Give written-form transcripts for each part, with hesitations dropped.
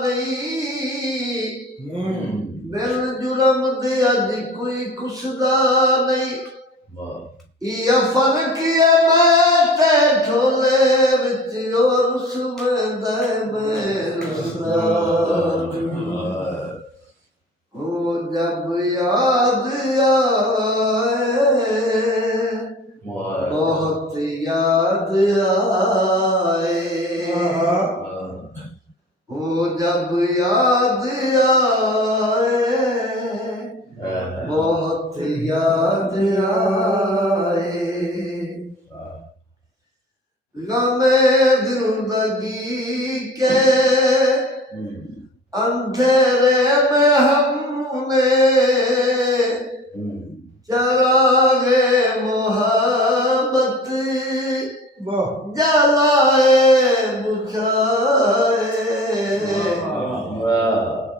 नहीं, दिल जुर्म दे अज कोई कुसदा नहीं। ये फर्क है मैं ते ठोले विच और उसमें दे मैं रुसदा। ओ जब याद आए बहुत याद आए, ओ जब याद आए बहुत याद आए। गमे जिंदगी के अंधेरे में हमने चरागे मोहब्बत जलाए बुझाए।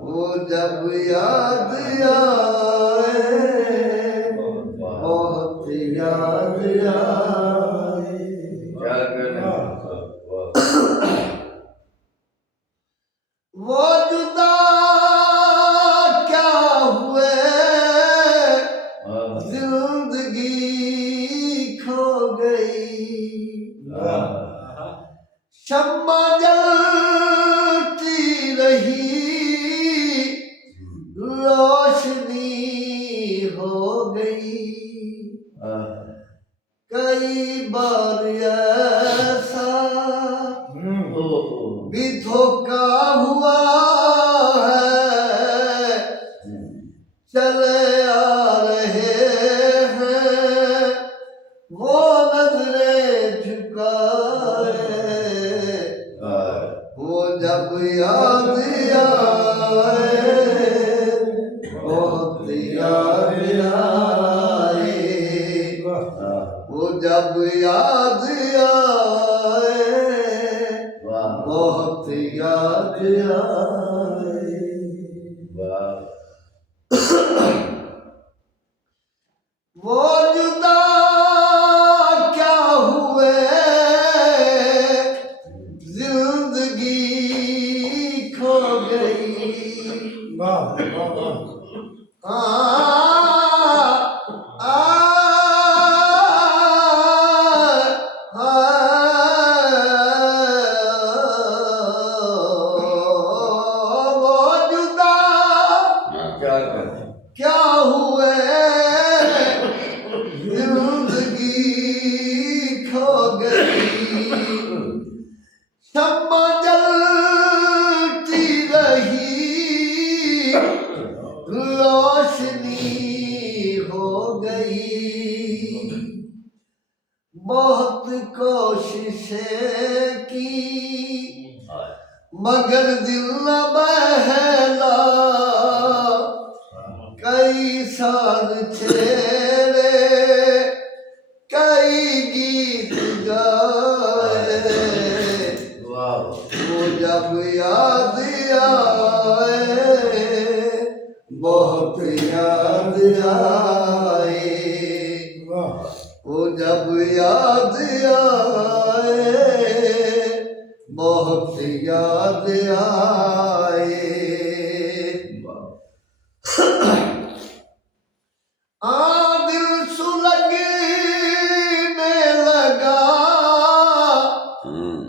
वो जब याद आए बहुत याद आए। वो जुदा क्या हुए जिंदगी खो गई। शम्मा जलती रही रोशनी हो गई। कई बार ऐसा भी धोखा हुआ है, चले आ रहे हैं वो नजरें झुकाए। वो जब याद आए बहुत याद आए। वो जब याद आए बहुत याद आए। वो जुदा क्या हुए जिंदगी खो गई। क्या हुए जिंदगी खो गई। शम्मा जलती रही रोशनी हो गई। बहुत कोशिशें की मगर दिल न बहला। कई साल छेड़े कई गीत गाए। वो जब याद आए बहुत याद आए। वो जब याद आए बहुत याद आए। दिल सुलगने लगा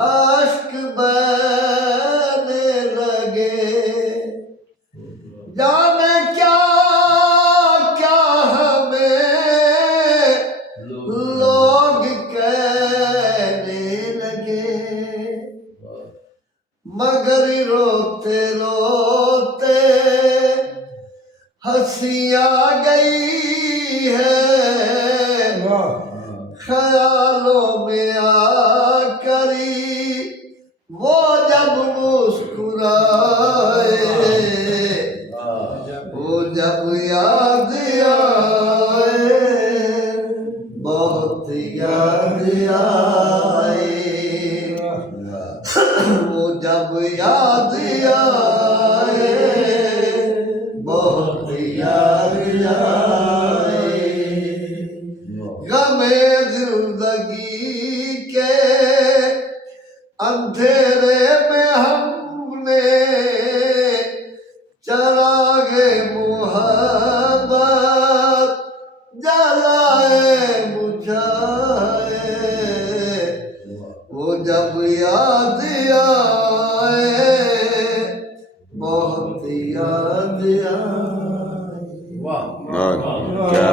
अश्क बहने लगे। जाने क्या क्या हमें लोग कहने लगे। मगर रोते रोते हंसी आ गई है। ख्यालों में आकरी वो जब मुस्कुराए। वो जब याद आए बहुत याद आए। वो जब याद आए बहुत याद आए। गमे जिंदगी के अंधेरे में हमने चरागे मोहब्बत जलाए बुझाए, वो जब याद आए, बहुत याद आए। क्या